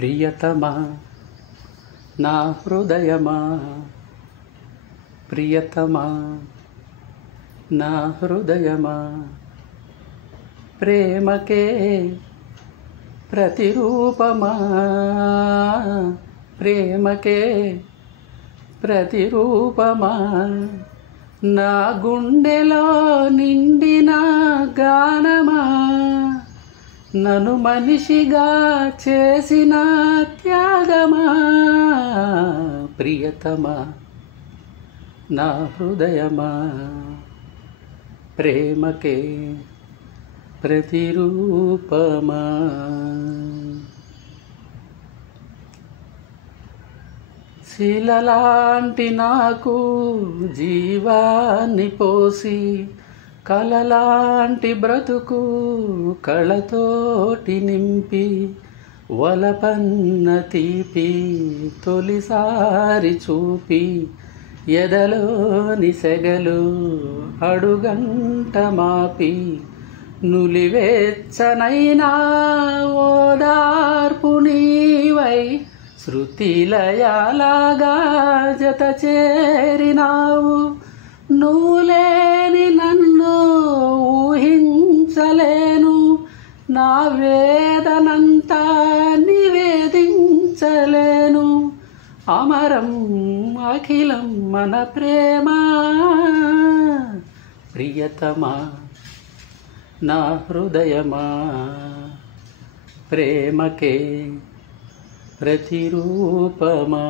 ప్రియతమా నా హృదయమా, ప్రియతమా నా హృదయమా, ప్రేమకే ప్రతిరూపమా, ప్రేమకే ప్రతిరూపమా, నా గుండెలో నిండిన గానమా, నన్ను మనిషిగా చేసిన త్యాగమా, ప్రియతమా నా హృదయమా, ప్రేమకే ప్రతిరూపమా. శిలలాంటి నాకు జీవాన్ని పోసి, కలలాంటి బ్రతుకు కళతోటి నింపి, వలపన్న తీపి తొలిసారి చూపి, ఎదలోని సెగలు అడుగంట మాపి, నులివెచ్చనైనా ఓదార్పు నీవై, శృతిలయాలాగా జత చేరినావు. నువ్వులేని నన్ను ఊహించలేను, నా వేదనంతా నివేదించలేను. అమరం అఖిలం మన ప్రేమ, ప్రియతమా నా హృదయమా, ప్రేమకే ప్రతిరూపమా.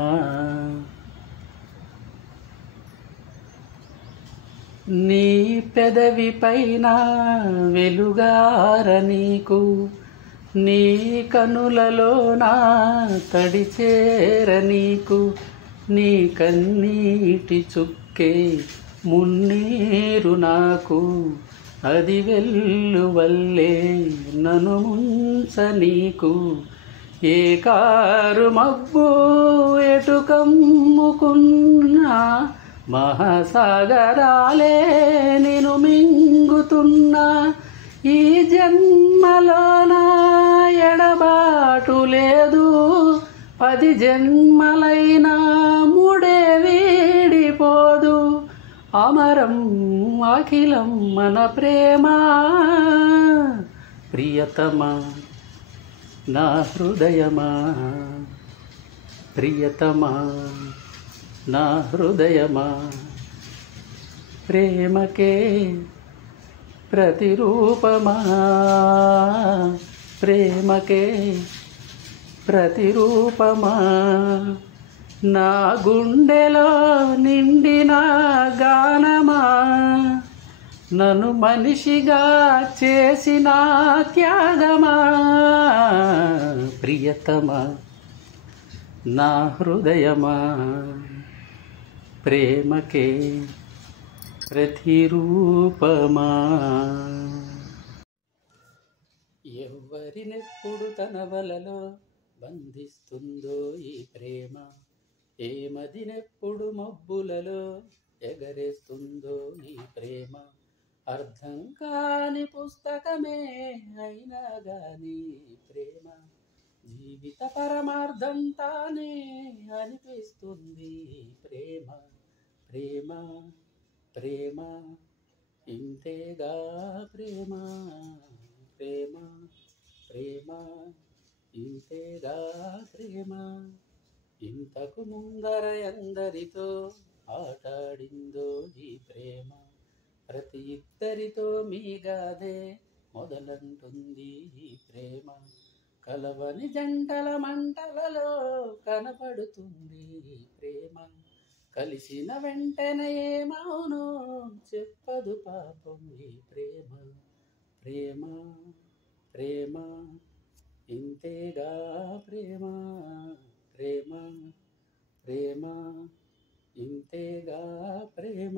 నీ పెదవి పైన వెలుగార నీకు, నీ కనులలోన తడిచేర నీకు, నీ కన్నీటి చుక్కే మున్నీరు నాకు, అది వెల్లువల్లే నన్ను ముంచ నీకు. ఏ కారు మబ్బు ఎటు కమ్ముకున్నా, మహాసాగరాలే నేను మింగుతున్నా. ఈ జన్మలోన ఎడబాటు లేదు, 10 జన్మలైనా ముడే వీడిపోదు. అమరం అఖిలం మన ప్రేమ, ప్రియతమా నా హృదయమా, ప్రియతమా నా హృదయమా, ప్రేమకే ప్రతిరూపమా, ప్రేమకే ప్రతిరూపమా, నా గుండెలో నిండిన గానమా, నన్ను మనిషిగా చేసిన త్యాగమా, ప్రియతమా నా హృదయమా, ప్రేమకే ప్రతిరూపమా. ఎవరినెప్పుడు తన వలలో బంధిస్తుందో ఈ ప్రేమ, ఏ మదినెప్పుడు మబ్బులలో ఎగరేస్తుందో ఈ ప్రేమ. అర్థం కాని పుస్తకమే అయినా గాని ప్రేమ, జీవిత పరమార్థం తానే అనిపిస్తుంది ప్రేమ. ప్రేమ ప్రేమ ఇంతేగా ప్రేమ, ప్రేమ ప్రేమ ఇంతేగా ప్రేమ. ఇంతకు ముందర ఎందరితో ఆటాడిందో ఈ ప్రేమ, ప్రతి ఇద్దరితో మీగాదే మొదలంటుంది ఈ ప్రేమ. కలవని జంటల మంటలలో కనపడుతుంది ఈ ప్రేమ, కలిసిన వెంటనే ఏమౌనో చెప్పదు పాపం ఈ ప్రేమ. ప్రేమ ప్రేమ ఇంతేగా ప్రేమ, ప్రేమ ప్రేమ ఇంతేగా ప్రేమ.